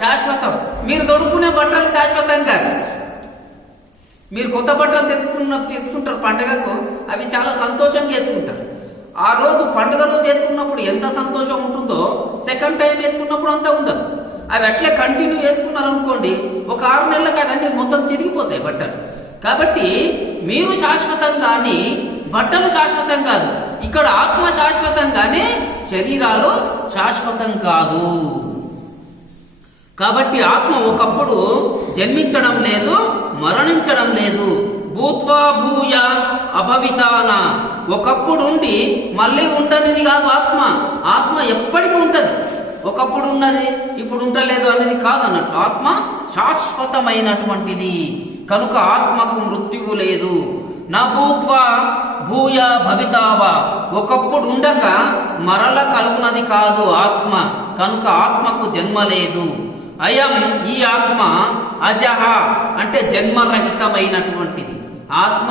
శాశ్వతం. మీరు తొడుక్కునే బట్టలు శాశ్వతం కాదు. మీరు కొత్త బట్టలు తెచ్చుకుంటారు పండుగకు, అవి చాలా సంతోషంగా వేసుకుంటారు. ఆ రోజు పండుగలు చేసుకున్నప్పుడు ఎంత సంతోషం ఉంటుందో సెకండ్ టైం వేసుకున్నప్పుడు అంతా ఉండదు. అవి అట్లే కంటిన్యూ వేసుకున్నారు అనుకోండి, ఒక 6 నెలలకు అవన్నీ మొత్తం చిరిగిపోతాయి బట్టలు. కాబట్టి మీరు శాశ్వతం కానీ బట్టలు శాశ్వతం కాదు. ఇక్కడ ఆత్మ శాశ్వతం కానీ శరీరాలు శాశ్వతం కాదు. కాబట్టి ఆత్మ ఒకప్పుడు జన్మించడం లేదు, మరణించడం లేదు. భూత్వా భూయ అభవితాన, ఒకప్పుడు ఉండి మళ్ళీ ఉండనిది కాదు ఆత్మ. ఆత్మ ఎప్పటికీ ఉంటది. ఒకప్పుడు ఉన్నది ఇప్పుడు ఉండలేదు అనేది కాదన్నట్టు. ఆత్మ శాశ్వతమైనటువంటిది కనుక ఆత్మకు మృత్యువు లేదు. నా భూత్వా భూయ భవితావా, ఒకప్పుడు ఉండక మరల కలుగునది కాదు ఆత్మ కనుక ఆత్మకు జన్మ లేదు. అయం, ఈ ఆత్మ అజహ అంటే జన్మరహితమైనటువంటిది. ఆత్మ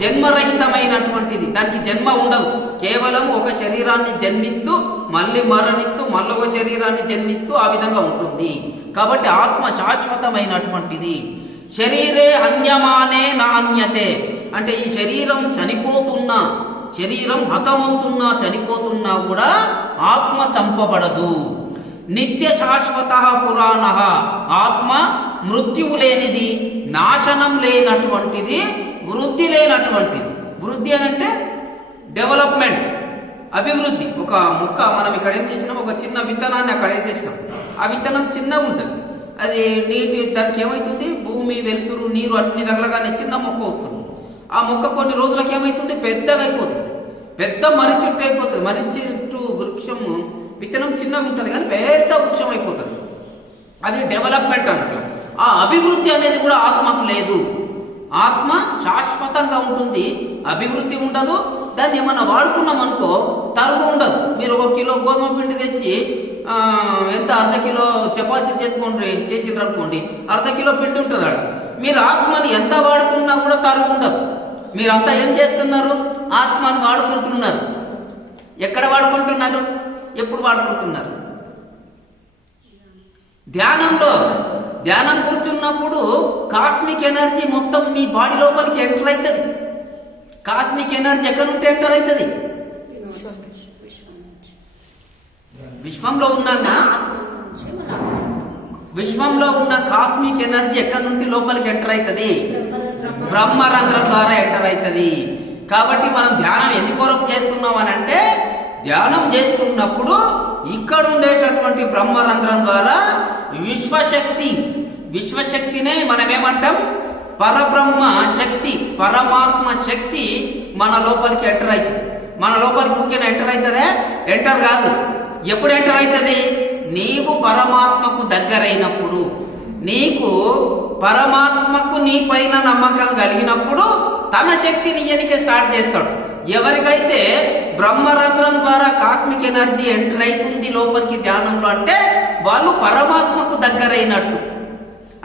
జన్మరహితమైనటువంటిది, దానికి జన్మ ఉండదు. కేవలం ఒక శరీరాన్ని జన్మిస్తూ మళ్ళీ మరణిస్తూ మళ్ళీ ఒక శరీరాన్ని జన్మిస్తూ ఆ విధంగా ఉంటుంది. కాబట్టి ఆత్మ శాశ్వతమైనటువంటిది. శరీరే అన్యమానే నాణ్యతే అంటే ఈ శరీరం చనిపోతున్నా, శరీరం హతమవుతున్నా చనిపోతున్నా కూడా ఆత్మ చంపబడదు. నిత్య శాశ్వత పురాణ, ఆత్మ మృత్యువు లేనిది, నాశనం లేనటువంటిది, వృద్ధి లేనటువంటిది. వృద్ధి అని అంటే డెవలప్మెంట్, అభివృద్ధి. ఒక మొక్క మనం ఇక్కడ ఏం చేసినాం, ఒక చిన్న విత్తనాన్ని అక్కడ వేసేసినాం. ఆ విత్తనం చిన్నగా ఉంటుంది, అది నీటి దానికి ఏమవుతుంది, భూమి వెలుతురు నీరు అన్ని తగలగానే చిన్న మొక్క వస్తుంది. ఆ మొక్క కొన్ని రోజులకు ఏమవుతుంది, పెద్దగా అయిపోతుంది, పెద్ద మర్రి చెట్టు అయిపోతుంది. మర్రి చెట్టు వృక్షము విత్తనం చిన్నగా ఉంటుంది కానీ పెద్ద వృక్షం అయిపోతుంది. అది డెవలప్మెంట్ అన్నట్లు. ఆ అభివృద్ధి అనేది కూడా ఆత్మకు లేదు. ఆత్మ శాశ్వతంగా ఉంటుంది, అభివృద్ధి ఉండదు. దాన్ని ఏమన్నా వాడుకున్నాం అనుకో తరుగు ఉండదు. మీరు 1 కిలో గోధుమ పిండి తెచ్చి ఎంత 1/2 కిలో చపాతీ చేసిండ్రు అనుకోండి, 1/2 కిలో పిండి ఉంటుంది ఆడ. మీరు ఆత్మని ఎంత వాడుకున్నా కూడా తరుగు ఉండదు. మీరంతా ఏం చేస్తున్నారు, ఆత్మను వాడుకుంటున్నారు. ఎక్కడ వాడుకుంటున్నారు, ఎప్పుడు వాడుకుంటున్నారు? ధ్యానం కూర్చున్నప్పుడు కాస్మిక్ ఎనర్జీ మొత్తం మీ బాడీ లోపలికి ఎంటర్ అవుతుంది. కాస్మిక్ ఎనర్జీ ఎక్కడి నుండి ఎంటర్ అవుతుంది? విశ్వంలో ఉన్న కాస్మిక్ ఎనర్జీ ఎక్కడి నుండి లోపలికి ఎంటర్ అవుతుంది? బ్రహ్మరంధ్రం ద్వారా ఎంటర్ అవుతుంది. కాబట్టి మనం ధ్యానం ఎందుకు కొరకు చేస్తున్నాం అని అంటే, ధ్యానం చేస్తున్నప్పుడు ఇక్కడ ఉండేటటువంటి బ్రహ్మరంధ్రం ద్వారా విశ్వశక్తినే మనం ఏమంటాం, పరబ్రహ్మ శక్తి, పరమాత్మ శక్తి మన లోపలికి ఎంటర్ అవుతుంది. మన లోపలికి ఊరికే ఎంటర్ అవుతుందే? ఎంటర్ కాదు. ఎప్పుడు ఎంటర్ అవుతుంది? నీవు పరమాత్మకు దగ్గరైనప్పుడు, నీకు పరమాత్మకు నీ పైన నమ్మకం కలిగినప్పుడు తన శక్తిని ఇయనికే స్టార్ట్ చేస్తాడు. ఎవరికైతే బ్రహ్మరంధ్రం ద్వారా కాస్మిక్ ఎనర్జీ ఎంటర్ అవుతుంది లోపలికి ధ్యానంలో అంటే వాళ్ళు పరమాత్మకు దగ్గరైనట్టు,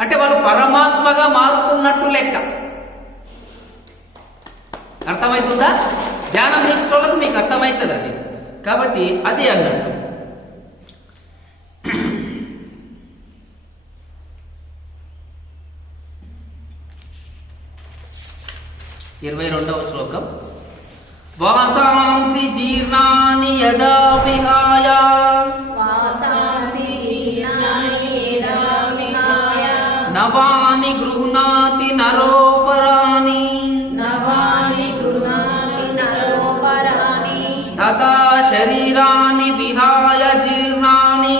అంటే వాళ్ళు పరమాత్మగా మారుతున్నట్టు లెక్క. అర్థమవుతుందా? ధ్యానం చేసే వాళ్ళకు మీకు అర్థమవుతుంది అది. కాబట్టి అది అన్నట్టు. 22వ శ్లోకం. వాసాంసి జీర్ణాని యదా విహాయ, నవాని గృహ్ణాతి నరోపరాణి, తథా శరీరాని విహాయ జీర్ణాని,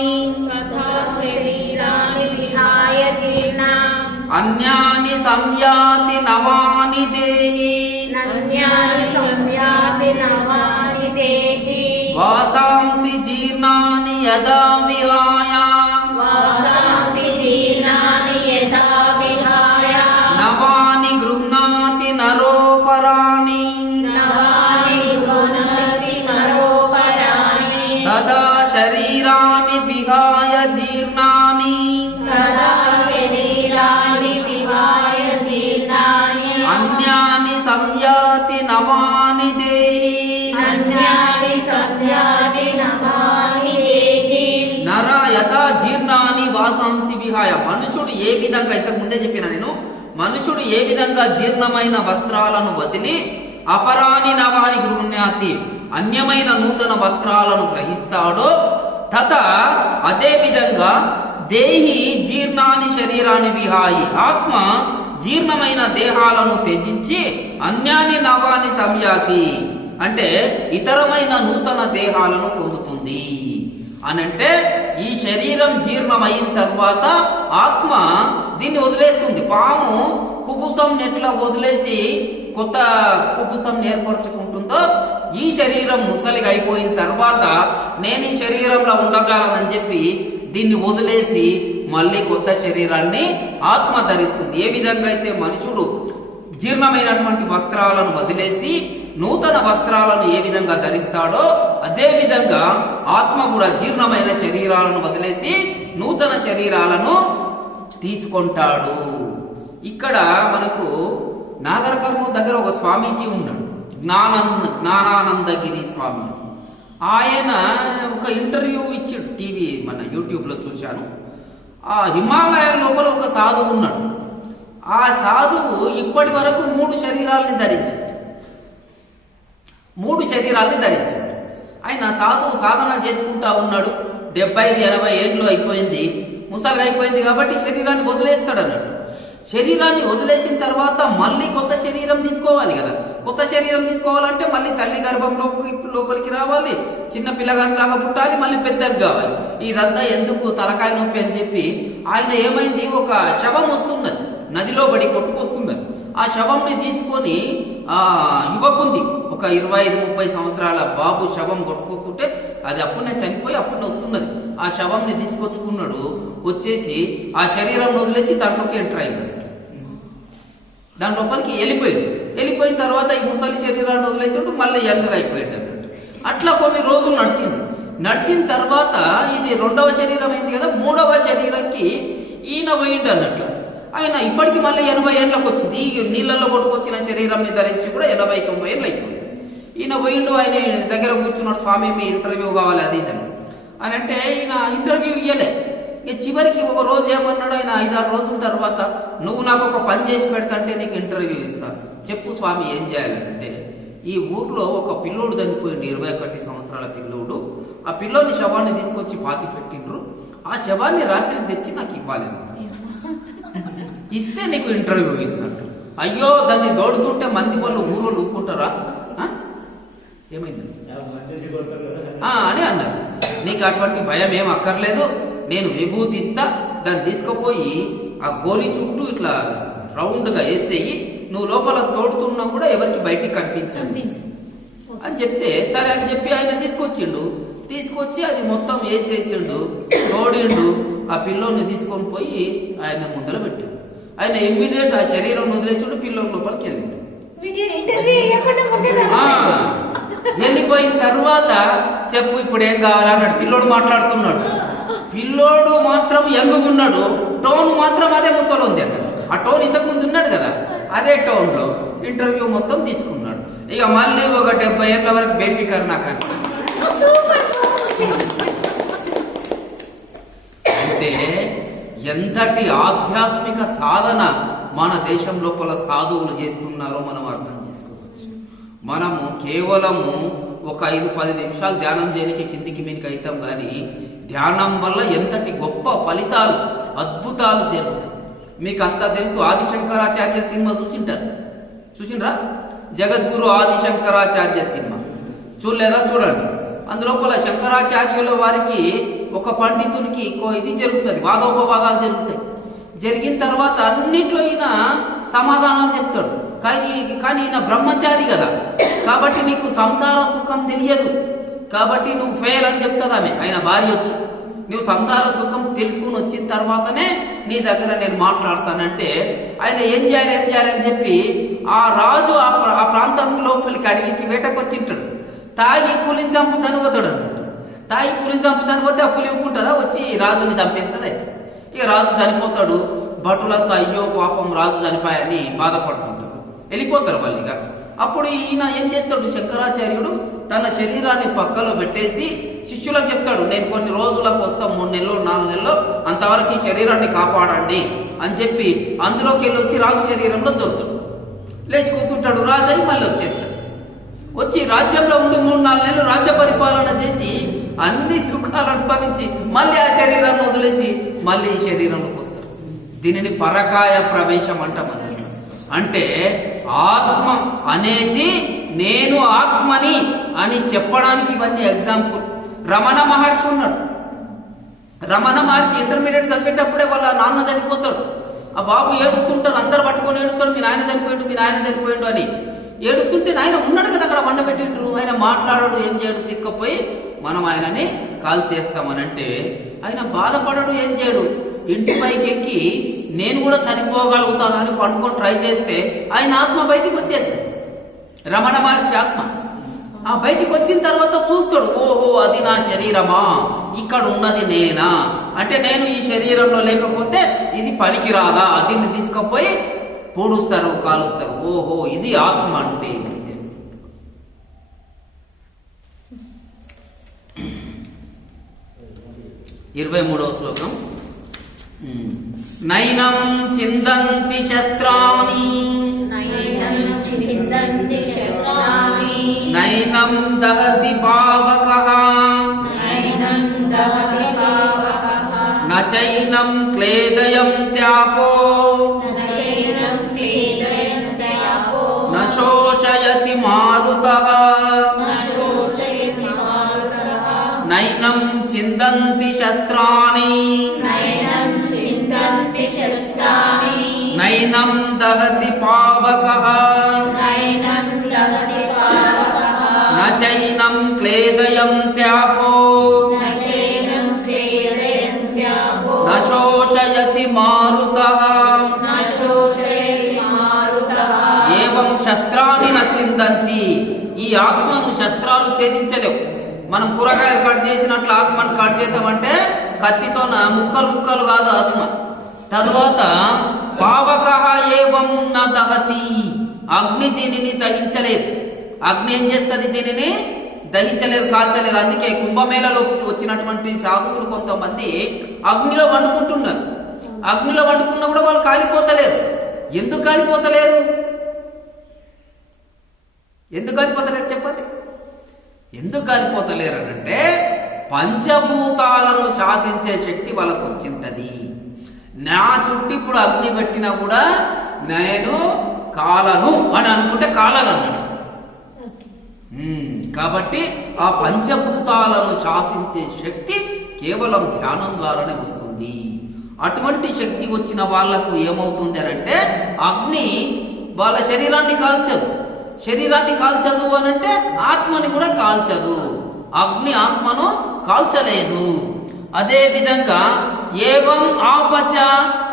అన్యాని సంయాతి నవాని దేహి, వాసాంసి జీర్ణాని యదా విహాయ, నవాని గృహ్ణాతి నరోపరాణి, తదా శరీరాని విహాయ జీర్ణాని, అన్యాని సంయాతి నవాని దేహి, వాసాంసి విహాయ, మనుషుడు ఏ విధంగా, ఇంతకు ముందే చెప్పిన నేను, మనుషుడు ఏ విధంగా జీర్ణమైన వస్త్రాలను వదిలి అపరాని నవాని గృహ్ణాతి, అన్యమైన నూతన వస్త్రాలను గ్రహిస్తాడో తత అదే విధంగా దేహి జీర్ణాని శరీరాన్ని విహాయి, ఆత్మ జీర్ణమైన దేహాలను త్యజించి అన్యాని నవాని సంయాతి, అంటే ఇతరమైన నూతన దేహాలను పొందుతుంది అనంటే ఈ శరీరం జీర్ణమైన తర్వాత ఆత్మ దీన్ని వదిలేస్తుంది. పాము కుబుసం ఎట్లా వదిలేసి కొత్త కుబుసం ఏర్పరచుకుంటుందో ఈ శరీరం ముసలిగా అయిపోయిన తర్వాత నేను ఈ శరీరంలో ఉండగలనని చెప్పి దీన్ని వదిలేసి మళ్ళీ కొత్త శరీరాన్ని ఆత్మ ధరిస్తుంది. ఏ విధంగా అయితే మనుషుడు జీర్ణమైనటువంటి వస్త్రాలను వదిలేసి నూతన వస్త్రాలను ఏ విధంగా ధరిస్తాడో అదే విధంగా ఆత్మ కూడా జీర్ణమైన శరీరాలను వదిలేసి నూతన శరీరాలను తీసుకుంటాడు. ఇక్కడ మనకు నాగర్ కర్నూలు దగ్గర ఒక స్వామీజీ ఉన్నాడు, జ్ఞానానందగిరి స్వామి. ఆయన ఒక ఇంటర్వ్యూ ఇచ్చాడు, టీవీ మన యూట్యూబ్లో చూశాను. ఆ హిమాలయాల లోపల ఒక సాధువు ఉన్నాడు. ఆ సాధువు ఇప్పటి వరకు 3 శరీరాలని ధరించాడు. ఆయన సాధువు సాధన చేసుకుంటా ఉన్నాడు. 75-80 ఏళ్ళు అయిపోయింది, ముసలిగా అయిపోయింది కాబట్టి శరీరాన్ని వదిలేస్తాడు అన్నట్టు. శరీరాన్ని వదిలేసిన తర్వాత మళ్ళీ కొత్త శరీరం తీసుకోవాలి కదా. కొత్త శరీరం తీసుకోవాలంటే మళ్ళీ తల్లి లోపలికి రావాలి, చిన్న పిల్లగానిలాగా పుట్టాలి, మళ్ళీ పెద్దగా కావాలి. ఇదంతా ఎందుకు తలకాయ నొప్పి అని చెప్పి ఆయన ఏమైంది, ఒక శవం వస్తున్నది, నదిలో పడి కొట్టుకొస్తున్నది. ఆ శవంని తీసుకొని యువకుంది, ఒక 25-30 సంవత్సరాల బాబు శవం కొట్టుకొస్తుంటే అది అప్పుడే చనిపోయి అప్పుడే వస్తున్నది. ఆ శవంని తీసుకొచ్చుకున్నాడు, వచ్చేసి ఆ శరీరం వదిలేసి దాంట్లోకి ఎంటర్ అయినాడు. దాని లోపలికి వెళ్ళిపోయిన తర్వాత ఈ ముసలి శరీరాన్ని వదిలేసి మళ్ళీ యంగ్గా అయిపోయాడు అన్నట్టు. అట్లా కొన్ని రోజులు నడిచిన తర్వాత ఇది 2వ శరీరం అయింది కదా, 3వ శరీరంకి ఈయన పోయిండు అన్నట్లు. ఆయన ఇప్పటికి మళ్ళీ 80 ఏళ్ళకి వచ్చింది. ఈ నీళ్ళల్లో కొట్టుకొచ్చిన శరీరంని ధరించి కూడా 80-90 ఏళ్ళు అవుతుంది. ఈయన పోయిండు, ఆయన దగ్గర కూర్చున్నాడు, స్వామి మీ ఇంటర్వ్యూ కావాలి అది ఇదని అని అంటే ఈయన ఇంటర్వ్యూ ఇయ్యలే. ఇక చివరికి ఒక రోజు ఏమన్నాడు ఆయన, 5-6 రోజుల తర్వాత, నువ్వు నాకు ఒక పని చేసి పెడతాంటే నీకు ఇంటర్వ్యూ ఇస్తా, చెప్పు స్వామి ఏం చేయాలంటే, ఈ ఊర్లో ఒక పిల్లోడు చనిపోయింది, 21 సంవత్సరాల పిల్లోడు. ఆ పిల్లోని శవాన్ని తీసుకొచ్చి పాతి పెట్టిండ్రు, ఆ శవాన్ని రాత్రికి తెచ్చి నాకు ఇవ్వాలి, ఇస్తే నీకు ఇంటర్వ్యూ ఇస్తాడు. అయ్యో దాన్ని దోడుతుంటే మంది వాళ్ళు ఊరోళ్ళు ఊరుకుంటారా, ఏమైంది అని అన్నారు. నీకు అటువంటి భయం ఏం అక్కర్లేదు, నేను విభూతి ఇస్తా, దాన్ని తీసుకుపోయి ఆ గోలి చుట్టూ ఇట్లా రౌండ్గా వేసేయి, నువ్వు లోపల తోడుతున్నా కూడా ఎవరికి బయటికి కనిపించండి అని చెప్తే సరే అని చెప్పి ఆయన తీసుకొచ్చి అది మొత్తం వేసేసిండు, తోడిండు. ఆ పిల్లోని తీసుకొని పోయి ఆయన ముందర పెట్టిండు. ఆయన ఇమ్మీడియట్ ఆ శరీరం వదిలేసిండు, పిల్లోని లోపలికి వెళ్ళిండు. వెళ్ళిపోయిన తర్వాత చెప్పు ఇప్పుడు ఏం కావాలన్నాడు. పిల్లోడు మాట్లాడుతున్నాడు, పిల్లోడు మాత్రం యంగున్నాడు, టోన్ మాత్రం అదే ముసలు ఉంది అన్నాడు. ఆ టోన్ ఇంతకు ముందు ఉన్నాడు కదా, అదే టోన్ లో ఇంటర్వ్యూ మొత్తం తీసుకున్నాడు. ఇక మళ్ళీ ఒక 70 ఏళ్ళ వరకు బేఫికర్ నాకు అంటే ఎంతటి ఆధ్యాత్మిక సాధన మన దేశం లోపల సాధువులు చేస్తున్నారో మనం అర్థం చేసుకోవచ్చు. మనము కేవలము ఒక 5-10 నిమిషాలు ధ్యానం చేయడానికి కిందికి మీనికి అవుతాం, కానీ ధ్యానం వల్ల ఎంతటి గొప్ప ఫలితాలు, అద్భుతాలు జరుగుతాయి. మీకు అంతా తెలుసు, ఆదిశంకరాచార్య సినిమా చూసిండ్రా? జగద్గురు ఆదిశంకరాచార్య సినిమా చూడలేదా? చూడండి. అందులోపల శంకరాచార్యుల వారికి ఒక పండితునికి ఇది జరుగుతుంది, వాదోపవాదాలు జరుగుతాయి. జరిగిన తర్వాత అన్నిట్లో ఈయన సమాధానాలు చెప్తాడు. కానీ ఈయన బ్రహ్మచారి కదా, కాబట్టి నీకు సంసార సుఖం తెలియదు, కాబట్టి నువ్వు ఫెయిల్ అని చెప్తుంది ఆమె, ఆయన భార్య వచ్చి. నువ్వు సంసార సుఖం తెలుసుకుని వచ్చిన తర్వాతనే నీ దగ్గర నేను మాట్లాడతానంటే ఆయన ఏం చేయాలని చెప్పి ఆ రాజు ఆ ప్రాంతం లోపలికి అడిగికి వేటకొచ్చింటాడు. తాగి పులిని చంపుతాను పోతాడు అన్నట్టు. పులిని చంపుతాను పోతే ఆ పులి ఊకుంటుందా, వచ్చి రాజుని చంపేస్తుంది. ఇక రాజు చనిపోతాడు. భటులంతా అయ్యో పాపం రాజు చనిపోయాని బాధపడుతుంటారు, వెళ్ళిపోతారు వాళ్ళిగా. అప్పుడు ఈయన ఏం చేస్తాడు, శంకరాచార్యుడు తన శరీరాన్ని పక్కలో పెట్టేసి శిష్యులకు చెప్తాడు, నేను కొన్ని రోజులకు వస్తాం, 3 నెలలు 4 నెలలు, అంతవరకు ఈ శరీరాన్ని కాపాడండి అని చెప్పి అందులోకి వెళ్ళి వచ్చి రాజు శరీరంలో దొరుకుతాడు. లేచి కూర్చుంటాడు, రాజు అయి మళ్ళీ వచ్చేస్తాడు. వచ్చి రాజ్యంలో ఉండి 3-4 నెలలు రాజ్య పరిపాలన చేసి అన్ని సుఖాలు అనుభవించి మళ్ళీ ఆ శరీరాన్ని వదిలేసి మళ్ళీ ఈ శరీరంలోకి వస్తాడు. దీనిని పరకాయ ప్రవేశం అంటామని. అంటే ఆత్మ అనేది నేను ఆత్మని అని చెప్పడానికి ఇవన్నీ ఎగ్జాంపుల్. రమణ మహర్షి ఉన్నాడు. రమణ మహర్షి ఇంటర్మీడియట్ చదివేటప్పుడే వాళ్ళ నాన్న చనిపోతాడు. ఆ బాబు ఏడుస్తుంటాడు, అందరు పట్టుకొని ఏడుస్తాడు, మీ నాయన చనిపోయాడు, మీ నాయన చనిపోయాడు అని ఏడుస్తుంటే నాయన ఉన్నాడు కదా అక్కడ వండబెట్టిండ్రు, ఆయన మాట్లాడాడు, ఏం చేయడు, తీసుకుపోయి మనం ఆయనని కాల్ చేస్తామని అంటే ఆయన బాధపడడు, ఏం చేయడు, ఇంటి పైకి ఎక్కి నేను కూడా చనిపోగలుగుతానని పనుకొని ట్రై చేస్తే ఆయన ఆత్మ బయటికి వచ్చేది. రమణ మహర్షి ఆత్మ ఆ బయటికి వచ్చిన తర్వాత చూస్తాడు, ఓహో అది నా శరీరమా, ఇక్కడ ఉన్నది నేనా, అంటే నేను ఈ శరీరంలో లేకపోతే ఇది పనికిరాదా, దీన్ని తీసుకుపోయి పూడుస్తారు, కాలుస్తారు, ఓహో ఇది ఆత్మ అంటే తెలుసు. 23వ శ్లోకం. నైనం చిందంతి శస్త్రాణి నైనం దహతి పావకః నచైనం క్లేదయంత్యాపో నశోషయతి మారుతః నైనం చిందంతి శస్త్రాణి నైనం దహతి పావకః నచైనం క్లేదయంత్యాపో నశోషయతి మారుతః ఏవం శస్త్రాన్ని నచిందంతి. ఈ ఆత్మను శస్త్రాలు ఛేదించలేవు. మనం కూరగాయలు కట్ చేసినట్లు ఆత్మను కట్ చేద్దామంటే కత్తితో ముక్కలు ముక్కలు కాదు ఆత్మ. తరువాత పావకః ఏవం న దహతి, అగ్ని దీనిని దహించలేదు. అగ్ని ఏం చేస్తుంది, దీనిని దహించలేదు, కాల్చలేదు. అందుకే కుంభమేళలోకి వచ్చినటువంటి సాధువులు కొంతమంది అగ్నిలో వండుకుంటున్నారు. అగ్నిలో వండుకున్నా కూడా వాళ్ళు కాలిపోతలేరు. ఎందుకు కాలిపోతలేరు? ఎందుకు కాలిపోతలేరు చెప్పండి. ఎందుకు కాలిపోతలేరు అంటే పంచభూతాలను శాసించే శక్తి వాళ్ళకు వచ్చింటది. నా చుట్టూ ఇప్పుడు అగ్ని పెట్టినా కూడా నేను కాలను అని అనుకుంటే కాలను అన్నట్టు. కాబట్టి ఆ పంచభూతాలను శాసించే శక్తి కేవలం ధ్యానం ద్వారానే వస్తుంది. అటువంటి శక్తి వచ్చిన వాళ్లకు ఏమవుతుంది అని అంటే అగ్ని వాళ్ళ శరీరాన్ని కాల్చదు. శరీరాన్ని కాల్చదు అని అంటే ఆత్మని కూడా కాల్చదు. అగ్ని ఆత్మను కాల్చలేదు. అదే విధంగా ఏవం ఆపచ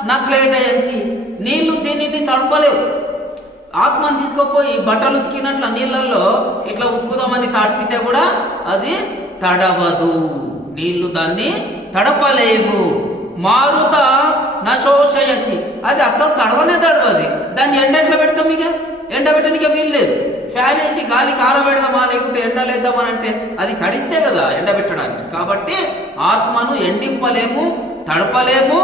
నక్లేదయంతి, నీళ్లు దీనిని తడపలేవు. ఆత్మను తీసుకుపోయి బట్టలు ఉతికినట్ల నీళ్ళల్లో ఇట్లా ఉతుకుదామని తడిపితే కూడా అది తడవదు. నీళ్లు దాన్ని తడపలేవు. మారుత నశోషయతి, అది అసలు తడవనే తడవది. దాన్ని ఎండ ఎట్లా పెడతాం? ఇక ఎండ పెట్టడానికి వీలు లేదు. ఫ్యాన్ వేసి గాలికి ఆరబెడదామా లేకుంటే ఎండలేద్దామని అంటే అది తడిస్తే కదా ఎండబెట్టడానికి. కాబట్టి ఆత్మను ఎండింపలేము, తడపలేము.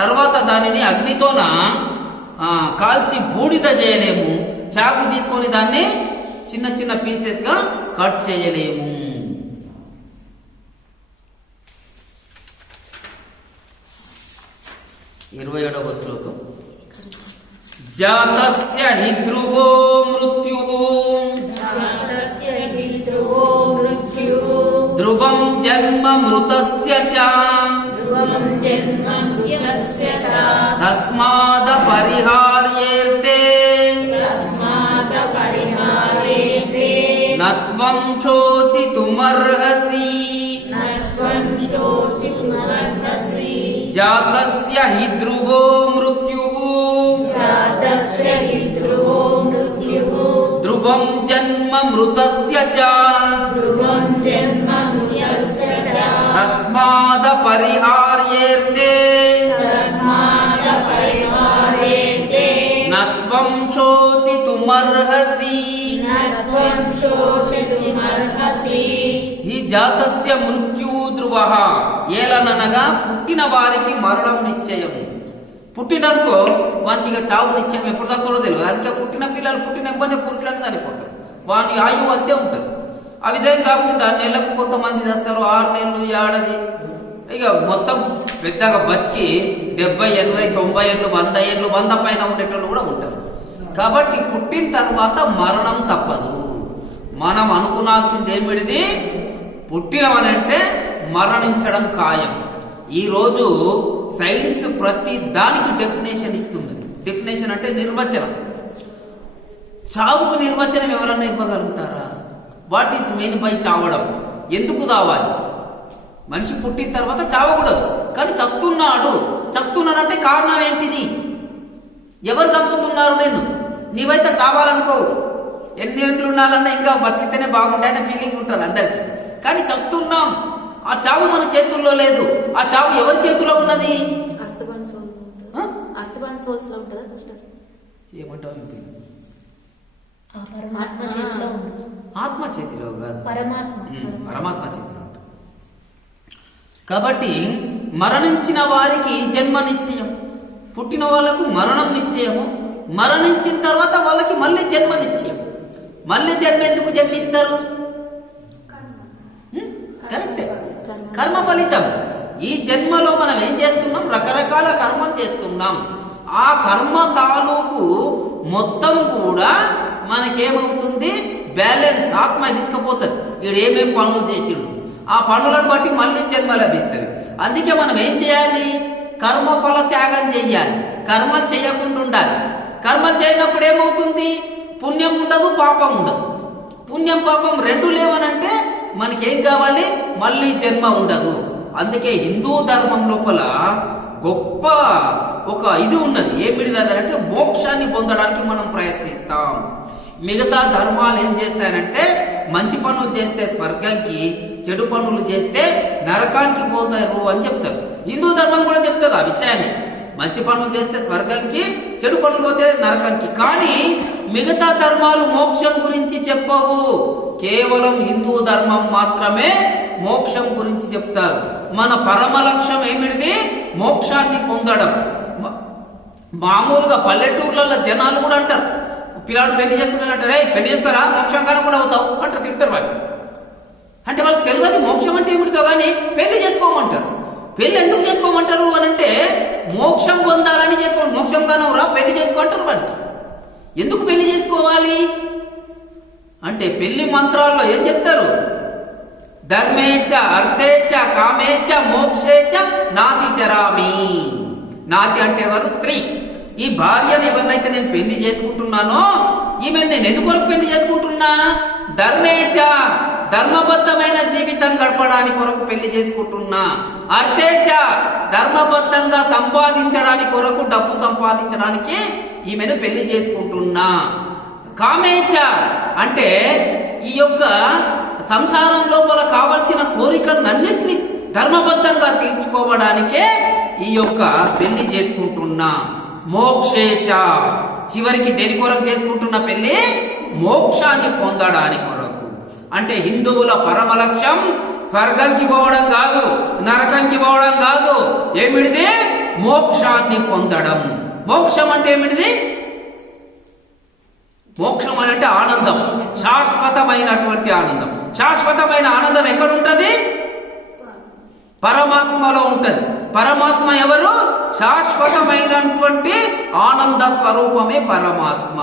తర్వాత దానిని అగ్నితోన కాల్చి బూడిద చేయలేము. చాకు తీసుకొని దాన్ని చిన్న చిన్న పీసెస్ గా కట్ చేయలేము. ఇరవై శ్లోకం. జాతస్య హి ధ్రువో మృత్యుః ధ్రువం జన్మ మృతస్య చ తస్మాద పరిహార్యేర్తే నత్వం శోచితుమర్హసి. జాతస్య హి ధ్రువో మృత్యుః ధ్రువం జన్మ మృతస్య చ తస్మాద పరిహార్యేర్తే నత్వం నత్వం శోచితుమర్హసి ఈ జాతస్య మృత్యు ధ్రువః ఏలననగా పుట్టిన వారికి మరణం నిశ్చయము. పుట్టిననుకో వానికి ఇక చావు నిశ్చయం ఎప్పుడు తక్కువ తెలియదు. అందుకే పుట్టిన పిల్లలు పుట్టిన ఇబ్బంది పుట్టినట్టు చనిపోతారు. వాని ఆయువు అంతే ఉంటుంది. ఆ విధంగా కాకుండా నెలకు కొంతమంది చేస్తారు, 6 నెలలు, ఏడాది, ఇక మొత్తం పెద్దగా బతికి 70, 80, 90 ఏళ్ళు, 100 ఏళ్ళు, 100 పైన ఉండేటోళ్ళు కూడా ఉంటారు. కాబట్టి పుట్టిన తర్వాత మరణం తప్పదు. మనం అనుకునాల్సింది ఏమిటిది? పుట్టినమనంటే మరణించడం ఖాయం. ఈరోజు సైన్స్ ప్రతి దానికి డెఫినేషన్ ఇస్తున్నది. డెఫినేషన్ అంటే నిర్వచనం. చావుకు నిర్వచనం ఎవరన్నా ఇవ్వగలుగుతారా? వాట్ ఈస్ మెయిన్ బై చావడం? ఎందుకు చావాలి? మనిషి పుట్టిన తర్వాత చావకూడదు, కానీ చస్తున్నాడంటే కారణం ఏంటిది? ఎవరు చంపుతున్నారు? నీవైతే చావాలనుకోవు. ఎన్ని ఏళ్ళు ఉండాలన్నా ఇంకా బతికితేనే బాగుంటాయనే ఫీలింగ్ ఉంటుంది అందరికీ. కానీ చస్తున్నాం. ఆ చావు మన చేతుల్లో లేదు. ఆ చావు ఎవరి చేతిలో ఉన్నది? ఏమంటావు? ఆత్మ చేతిలో కాదు, పరమాత్మ చేతిలో. కాబట్టి మరణించిన వారికి జన్మ నిశ్చయం, పుట్టిన వాళ్ళకు మరణం నిశ్చయము, మరణించిన తర్వాత వాళ్ళకి మళ్ళీ జన్మ నిశ్చయం. మళ్ళీ జన్మ ఎందుకు జన్మిస్తారు? కరెక్టే, కర్మ ఫలితం. ఈ జన్మలో మనం ఏం చేస్తున్నాం? రకరకాల కర్మలు చేస్తున్నాం. ఆ కర్మ తాలూకు మొత్తం కూడా మనకేమవుతుంది? బ్యాలెన్స్ ఆత్మ తీసుకుపోతుంది. ఈడు ఏమేమి పనులు చేసిండు, ఆ పనులను బట్టి మళ్ళీ జన్మ లభిస్తుంది. అందుకే మనం ఏం చేయాలి? కర్మఫల త్యాగం చెయ్యాలి. కర్మ చేయకుండా ఉండాలి. కర్మ చేయనప్పుడు ఏమవుతుంది? పుణ్యం ఉండదు, పాపం ఉండదు. పుణ్యం పాపం రెండు లేవనంటే మనకేం కావాలి? మళ్ళీ జన్మ ఉండదు. అందుకే హిందూ ధర్మం లోపల గొప్ప ఒక ఇది ఉన్నది. ఏమిటిదంటే మోక్షాన్ని పొందడానికి మనం ప్రయత్నిస్తాం. మిగతా ధర్మాలు ఏం చేస్తాయంటే మంచి పనులు చేస్తే స్వర్గంకి, చెడు పనులు చేస్తే నరకానికి పోతారు అని చెప్తారు. హిందూ ధర్మం కూడా చెప్తుంది ఆ విషయాన్ని. మంచి పనులు చేస్తే స్వర్గంకి, చెడు పనులు పోతే నరకానికి. కానీ మిగతా ధర్మాలు మోక్షం గురించి చెప్పవు. కేవలం హిందూ ధర్మం మాత్రమే మోక్షం గురించి చెప్తారు. మన పరమ లక్ష్యం ఏమిటిది? మోక్షాన్ని పొందడం. మామూలుగా పల్లెటూర్లలో జనాలు కూడా అంటారు, పిల్లలు పెళ్లి చేసుకుంటారంటారే, పెళ్లి చేసుకోరా మోక్షం కానీ కూడా అవుతావు అంటారు, తిడతారు వాళ్ళు. అంటే వాళ్ళకి తెలియదు మోక్షం అంటే ఏమిటితో, కానీ పెళ్లి చేసుకోమంటారు. పెళ్లి ఎందుకు చేసుకోమంటారు అని అంటే మోక్షం పొందాలని చేసుకోవాలి. మోక్షం కానవరా పెళ్లి చేసుకోంటారు వాళ్ళకి. ఎందుకు పెళ్లి చేసుకోవాలి అంటే పెళ్లి మంత్రాల్లో ఏం చెప్తారు? ధర్మేచ అర్థేచ కామేచ మోక్షేచ నాతి చరామి. నాతి అంటే ఎవరు? స్త్రీ. ఈ భార్యను ఎవరినైతే నేను పెళ్లి చేసుకుంటున్నానో ఈమె నేను ఎందుకొరకు పెళ్లి చేసుకుంటున్నా? ధర్మేచ ధర్మబద్ధమైన జీవితం గడపడానికి కొరకు పెళ్లి చేసుకుంటున్నా. అర్థేచ ధర్మబద్ధంగా సంపాదించడానికి కొరకు, డబ్బు సంపాదించడానికి ఈమెను పెళ్లి చేసుకుంటున్నా. కామేచ అంటే ఈ యొక్క సంసారం లోపల కావలసిన కోరికలన్నింటినీ ధర్మబద్ధంగా తీర్చుకోవడానికే ఈ యొక్క పెళ్లి చేసుకుంటున్నా. మోక్షేచ చివరికి దేని కొరకు చేసుకుంటున్న పెళ్లి? మోక్షాన్ని పొందడానికి కొరకు. అంటే హిందువుల పరమ లక్ష్యం స్వర్గంకి పోవడం కాదు, నరకంకి పోవడం కాదు. ఏమిటిది? మోక్షాన్ని పొందడం. మోక్షం అంటే ఏమిటిది? మోక్షం అని అంటే ఆనందం, శాశ్వతమైనటువంటి ఆనందం. శాశ్వతమైన ఆనందం ఎక్కడుంటది? పరమాత్మలో ఉంటది. పరమాత్మ ఎవరు? శాశ్వతమైనటువంటి ఆనంద స్వరూపమే పరమాత్మ.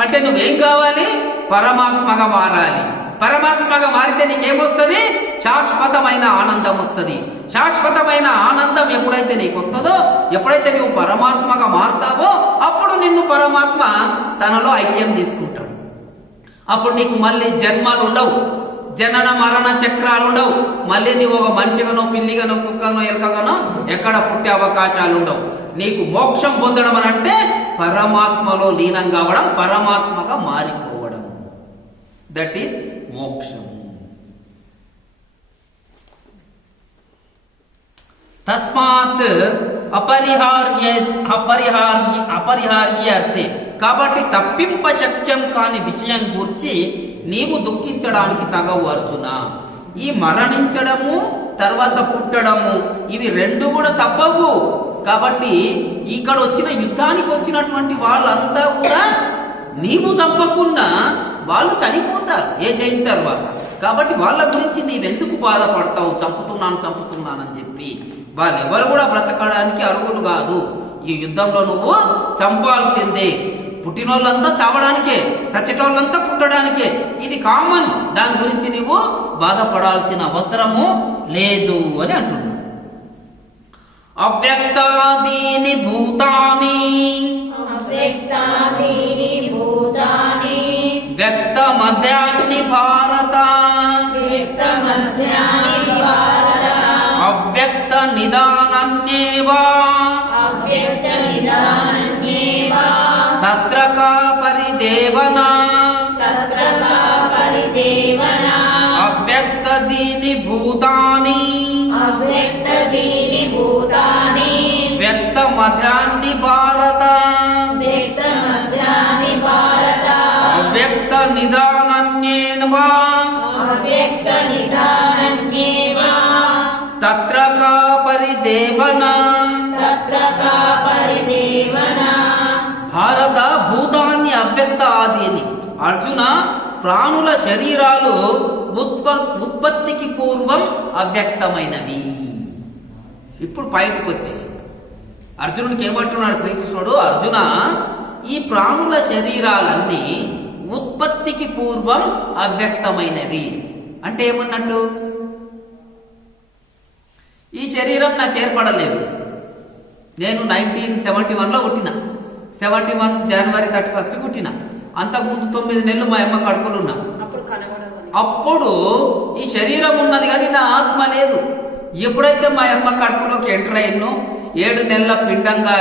అంటే నువ్వేం కావాలి? పరమాత్మగా మారాలి. పరమాత్మగా మారితే నీకేమొస్తుంది? శాశ్వతమైన ఆనందం వస్తుంది. శాశ్వతమైన ఆనందం ఎప్పుడైతే నీకు వస్తుందో, ఎప్పుడైతే నువ్వు పరమాత్మగా మారుతావో అప్పుడు నిన్ను పరమాత్మ తనలో ఐక్యం తీసుకుంటాడు. అప్పుడు నీకు మళ్ళీ జన్మలు ఉండవు, జనన మరణ చక్రాలు ఉండవు. మళ్ళీ నీవు ఒక మనిషిగానో, పిల్లిగానో, కుక్కనో, ఎలకగానో ఎక్కడ పుట్టే అవకాశాలు ఉండవు. నీకు మోక్షం పొందడం అని అంటే పరమాత్మలో లీనం కావడం, పరమాత్మగా మారిపోవడం. దట్ ఈస్ మోక్షం. తస్మాత్ అపరిహార్య అర్థే కాబట్టి తప్పింప శక్యం కాని విషయం గూర్చి నీవు దుఃఖించడానికి తగవు అర్జున. ఈ మరణించడము తర్వాత పుట్టడము ఇవి రెండు కూడా తప్పవు. కాబట్టి ఇక్కడ వచ్చిన యుద్ధానికి వచ్చినటువంటి వాళ్ళంతా కూడా నీవు తప్పకుండా వాళ్ళు చనిపోతారు ఏజ్ అయిన తర్వాత. కాబట్టి వాళ్ళ గురించి నీవెందుకు బాధపడతావు? చంపుతున్నానని చెప్పి వాళ్ళెవరు కూడా బ్రతకడానికి అర్హులు కాదు. ఈ యుద్ధంలో నువ్వు చంపాల్సిందే. పుట్టినోళ్ళంతా చావడానికే, చచ్చేటోళ్ళంతా పుట్టడానికే, ఇది కామన్. దాని గురించి నువ్వు బాధపడాల్సిన అవసరము లేదు అని అంటున్నాడు. అవ్యక్తాదీని భూతాని వ్యక్త మధ్యాన్ని భారత అవ్యక్త నిదానన్యేవా తత్ర కా పరిదేవనా అవ్యక్త దీని భూతాని వ్యక్త మధ్యాన్ని భారత అవ్యక్త నిదానన్యేవా తత్ర కా పరిదేవనా భారత భూతాన్ని అవ్యక్త ఆదిని. అర్జున, ప్రాణుల శరీరాలు ఉత్పత్తికి పూర్వం అవ్యక్తమైనవి. ఇప్పుడు బయటకు వచ్చేసి అర్జునుడికి ఏమంటున్నాడు శ్రీకృష్ణుడు? అర్జున, ఈ ప్రాణుల శరీరాలన్నీ ఉత్పత్తికి పూర్వం అవ్యక్తమైనవి అంటే ఏమన్నట్టు? ఈ శరీరం నాకు ఏర్పడలేదు. నేను 1971లో పుట్టిన, 71 జనవరి 31 పుట్టిన. అంతకుముందు 9 నెలలు మా అమ్మ కడుపులో ఉన్నా. అప్పుడు ఈ శరీరం ఉన్నది కానీ నా ఆత్మ లేదు. ఎప్పుడైతే మా అమ్మ కడుపులోకి ఎంటర్ అయ్యిందో, 7 నెలల పిండంగా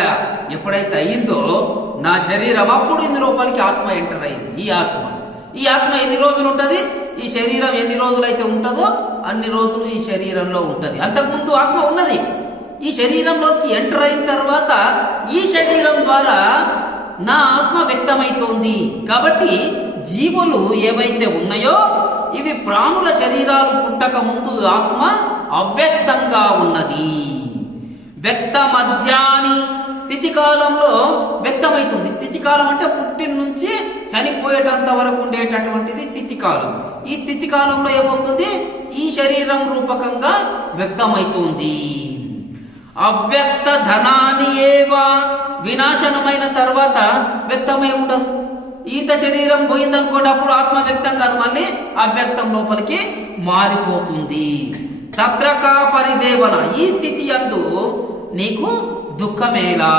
ఎప్పుడైతే అయ్యిందో నా శరీరం, అప్పుడు ఇందు లోపలికి ఆత్మ ఎంటర్ అయింది. ఈ ఆత్మ ఎన్ని రోజులు ఉంటుంది? ఈ శరీరం ఎన్ని రోజులైతే ఉంటుందో అన్ని రోజులు ఈ శరీరంలో ఉంటుంది. అంతకుముందు ఆత్మ ఉన్నది. ఈ శరీరంలోకి ఎంటర్ అయిన తర్వాత ఈ శరీరం ద్వారా నా ఆత్మ వ్యక్తమైతోంది. కాబట్టి జీవులు ఏవైతే ఉన్నాయో ఇవి ప్రాణుల శరీరాలు పుట్టక ముందు ఆత్మ అవ్యక్తంగా ఉన్నది. వ్యక్త మధ్యాని స్థితి కాలంలో వ్యక్తమైతుంది. స్థితి కాలం అంటే పుట్టిన నుంచి చనిపోయేటంత వరకు ఉండేటటువంటిది స్థితి కాలం. ఈ స్థితి కాలంలో ఏమవుతుంది? ఈ శరీరం రూపకంగా వ్యక్తమైతుంది. అవ్యక్త ధనాని ఏవా వినాశనమైన తర్వాత వ్యక్తమై ఉండదు. ఈత శరీరం పోయిందనుకోండి, అప్పుడు ఆత్మ వ్యక్తం కాదు, మళ్ళీ అవ్యక్తం లోపలికి మారిపోతుంది. తత్రకా పరిదేవన, ఈ స్థితి యందు నీకు దుఃఖమేలా.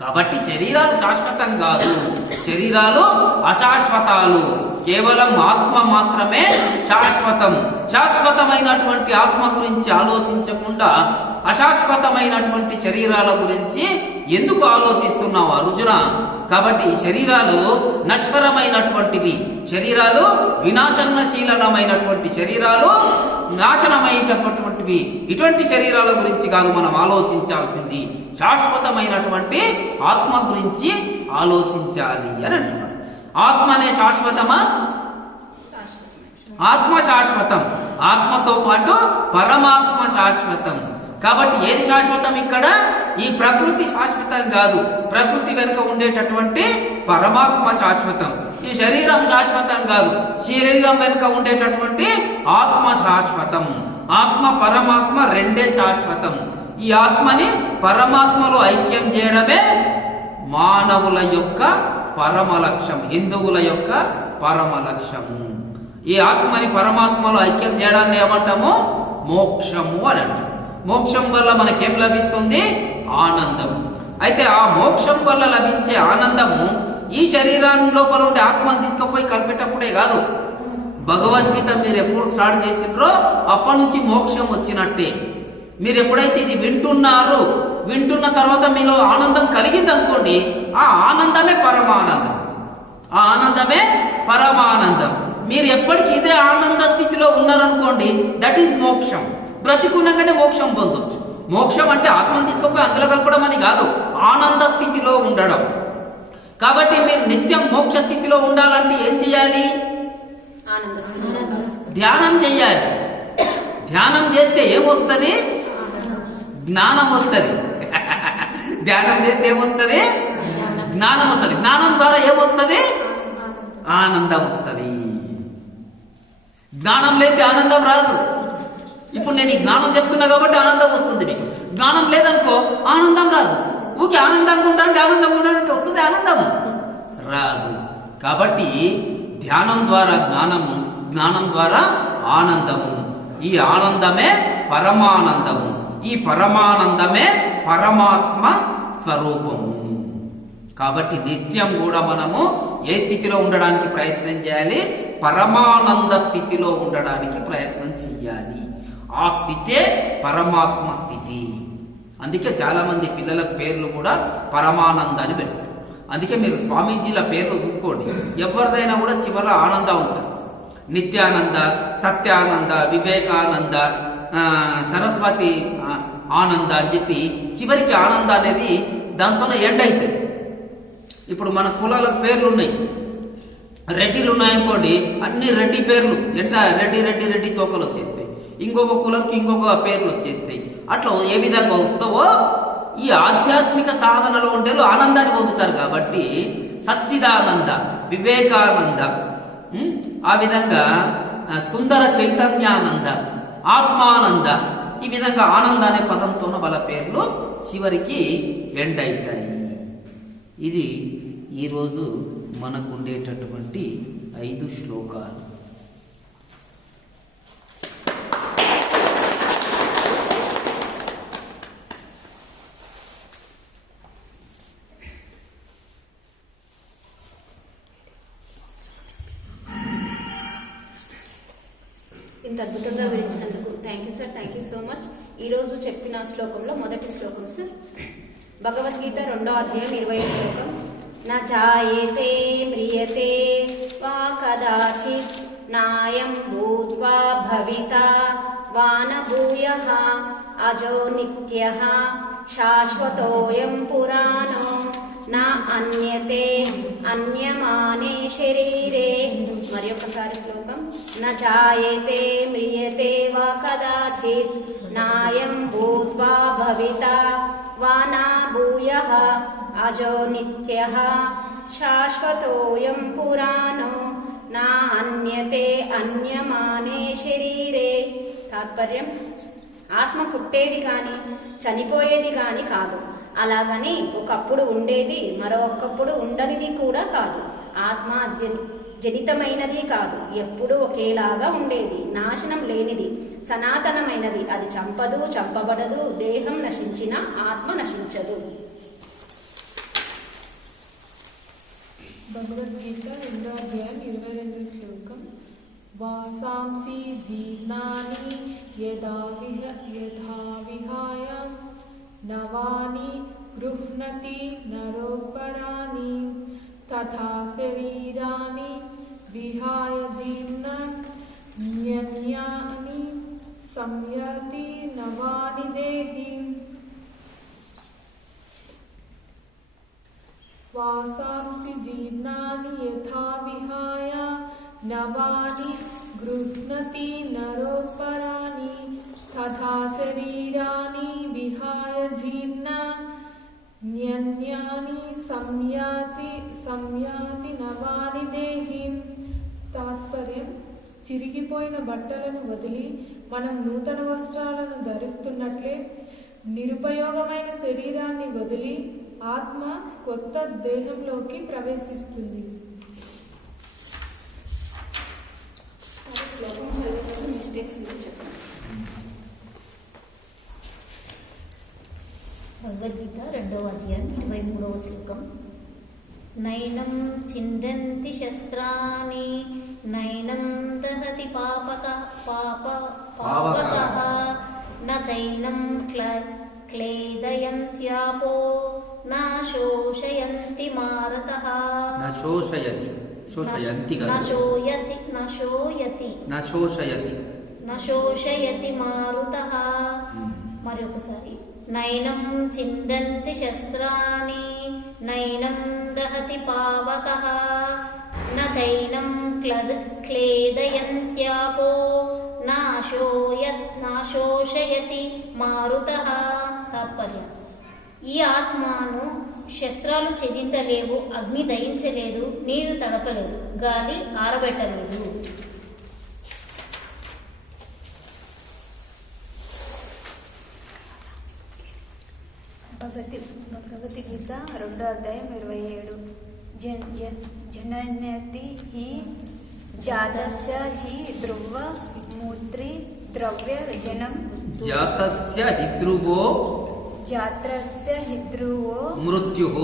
కాబట్టి శరీరాలు శాశ్వతం కాదు, శరీరాలు అశాశ్వతాలు. కేవలం ఆత్మ మాత్రమే శాశ్వతం. శాశ్వతమైనటువంటి ఆత్మ గురించి ఆలోచించకుండా అశాశ్వతమైనటువంటి శరీరాల గురించి ఎందుకు ఆలోచిస్తున్నావు అర్జున? కాబట్టి శరీరాలు నశ్వరమైనటువంటివి, శరీరాలు వినాశనశీలమైనటువంటి శరీరాలు, నాశనమైనటువంటివి. ఇటువంటి శరీరాల గురించి కాదు మనం ఆలోచించాల్సింది, శాశ్వతమైనటువంటి ఆత్మ గురించి ఆలోచించాలి అని అంటున్నాడు. ఆత్మనే శాశ్వతమా? ఆత్మ శాశ్వతం. ఆత్మతో పాటు పరమాత్మ శాశ్వతం. కాబట్టి ఏది శాశ్వతం ఇక్కడ? ఈ ప్రకృతి శాశ్వతం కాదు, ప్రకృతి వెనుక ఉండేటటువంటి పరమాత్మ శాశ్వతం. ఈ శరీరం శాశ్వతం కాదు, శరీరం వెనుక ఉండేటటువంటి ఆత్మ శాశ్వతం. ఆత్మ పరమాత్మ రెండే శాశ్వతం. ఈ ఆత్మని పరమాత్మలో ఐక్యం చేయడమే మానవుల యొక్క పరమ లక్ష్యం, హిందువుల యొక్క పరమ లక్ష్యము. ఈ ఆత్మని పరమాత్మలో ఐక్యం చేయడాన్ని ఏమంటాము? మోక్షము అని అంటాం. మోక్షం వల్ల మనకేం లభిస్తుంది? ఆనందం. అయితే ఆ మోక్షం వల్ల లభించే ఆనందము ఈ శరీరం లోపల ఉండే ఆత్మను తీసుకుపోయి కలిపేటప్పుడే కాదు. భగవద్గీత మీరు ఎప్పుడు స్టార్ట్ చేసినారో అప్పటి నుంచి మోక్షం వచ్చినట్టే. మీరు ఎప్పుడైతే ఇది వింటున్న తర్వాత మీలో ఆనందం కలిగింది అనుకోండి, ఆ ఆనందమే పరమానందం. ఆ ఆనందమే పరమానందం. మీరు ఎప్పటికీ ఇదే ఆనంద స్థితిలో ఉన్నారనుకోండి, దట్ ఈజ్ మోక్షం. బ్రతికున్నాకనే మోక్షం పొందొచ్చు. మోక్షం అంటే ఆత్మను తీసుకుపోయి అందులో కలపడం అని కాదు, ఆనంద స్థితిలో ఉండడం. కాబట్టి మీరు నిత్యం మోక్ష స్థితిలో ఉండాలంటే ఏం చేయాలి? ధ్యానం చెయ్యాలి. ధ్యానం చేస్తే ఏమొస్తుంది? జ్ఞానం వస్తుంది. ధ్యానం చేస్తే ఏమొస్తుంది? జ్ఞానం వస్తుంది. జ్ఞానం ద్వారా ఏమొస్తుంది? ఆనందం వస్తుంది. జ్ఞానం లేకపోతే ఆనందం రాదు. ఇప్పుడు నేను ఈ జ్ఞానం చెప్తున్నా కాబట్టి ఆనందం వస్తుంది మీకు. జ్ఞానం లేదనుకో ఆనందం రాదు. ఊకే ఆనందంగా ఉంటాంటే వస్తుంది, ఆనందము రాదు. కాబట్టి ధ్యానం ద్వారా జ్ఞానము, జ్ఞానం ద్వారా ఆనందము. ఈ ఆనందమే పరమానందము. ఈ పరమానందమే పరమాత్మ స్వరూపము. కాబట్టి నిత్యం కూడా మనము ఏ స్థితిలో ఉండడానికి ప్రయత్నం చేయాలి? పరమానంద స్థితిలో ఉండడానికి ప్రయత్నం చేయాలి. ఆ స్థితే పరమాత్మ స్థితి. అందుకే చాలా మంది పిల్లల పేర్లు కూడా పరమానంద అని పెడతారు. అందుకే మీరు స్వామీజీల పేర్లు చూసుకోండి, ఎవరిదైనా కూడా చివర ఆనంద ఉంటుంది. నిత్యానంద, సత్యానంద, వివేకానంద, సరస్వతి ఆనంద అని చెప్పి చివరికి ఆనంద అనేది దాంతోనే ఎండ్ అవుతుంది. ఇప్పుడు మన కులాలకు పేర్లు ఉన్నాయి, రెడ్డిలు ఉన్నాయనుకోండి, అన్ని రెడ్డి పేర్లు ఎంట రెడ్డి రెడ్డి రెడ్డి తోకలు వచ్చేస్తాయి. ఇంకొక కులంకి ఇంకొక పేర్లు వచ్చేస్తాయి. అట్లా ఏ విధంగా వస్తావో ఈ ఆధ్యాత్మిక సాధనలో ఉంటే ఆనందాన్ని పొందుతారు. కాబట్టి సచ్చిదానంద, వివేకానంద, ఆ విధంగా సుందర చైతన్యానంద, ఆత్మానంద, ఈ విధంగా ఆనంద అనే పదంతోన వాళ్ళ పేర్లు చివరికి ఎండ్ అవుతాయి. ఇది ఈరోజు మనకు ఉండేటటువంటి 5 శ్లోకాలు. ఇంత అద్భుతంగా వివరించినందుకు thank you sir, thank you so much. ఈరోజు చెప్పిన శ్లోకంలో మొదటి శ్లోకం సార్, భగవద్గీత 2వ అధ్యాయం 20వ శ్లోకం. న జాయేతే మ్రియతే వా కదాచిత్ నాయం భూత్వా భవితా వా న భూయః అజో నిత్యః శాశ్వతోయం పురాణో నా అన్యతే అన్యమానే శరీరే. మరి ఒకసారి శ్లోకం. న జాయేతే మ్రియతే వా కదాచిత్ నాయం భూత్వా భవితా వా నా భూయః అజో నిత్యః శాశ్వతోయం పురాణో నా అన్యతే అన్యమానే శరీరే. తాత్పర్యం, ఆత్మ పుట్టేది కానీ చనిపోయేది కానీ కాదు. అలాగని ఒకప్పుడు ఉండేది మరొకప్పుడు ఉండనిది కూడా కాదు. ఆత్మ జనితమైనది కాదు, ఎప్పుడూ ఒకేలాగా ఉండేది, నాశనం లేనిది, సనాతనమైనది. అది చంపదు, చంపబడదు. దేహం నశించిన ఆత్మ నశించదు. భగవద్గీత 2వ అధ్యాయం 22వ శ్లోకం. వాసాంసి జీర్ణాని యదా విహాయ నవాని గృహ్ణతి నరోపరాణి తథా శరీరాని విహాయ జీర్ణాన్యన్యాని సంయాతి నవాని దేహి. వాసాంసి జీర్ణాని యథా విహాయ నవాని గృహ్ణతి నరోపరాణి తథా శరీరాని విహాయ జీర్ణాన్యన్యాని సంయాతి నవాని దేహి. తాత్పర్యం, చిరిగిపోయిన బట్టలను వదిలి మనం నూతన వస్త్రాలను ధరిస్తున్నట్లే నిరుపయోగమైన శరీరాన్ని వదిలి ఆత్మ కొత్త దేహంలోకి ప్రవేశిస్తుంది. భగవద్గీత 2వ అధ్యాయం 23వ శ్లోకం. నైనం చిందంతి శస్త్రాణి నైనం దహతి పాపకః న చైనం క్లేదయంత్యాపో నా శోషయంతి మారతః. నశోషయతి మారుతః. మరొకసారి. నైనం చిందంతి శస్త్రాణి నైనం దహతి పావకః న చైనం క్లేదయంత్యాపో నాశోషయతి మారుతః. తాత్పర్యం: ఈ ఆత్మను శస్త్రాలు ఛేదించలేవు, అగ్ని దహించలేదు, నీరు తడపలేదు, గాలి ఆరబెట్టలేదు. భగవద్గీత 2వ అధ్యాయం 27. జనన్యతి హి జాతస్య హి ధ్రువ మూత్రి ద్రవ్య జనం జాతస్య హిద్రువో జాతస్య హి ధ్రువో మృత్యుః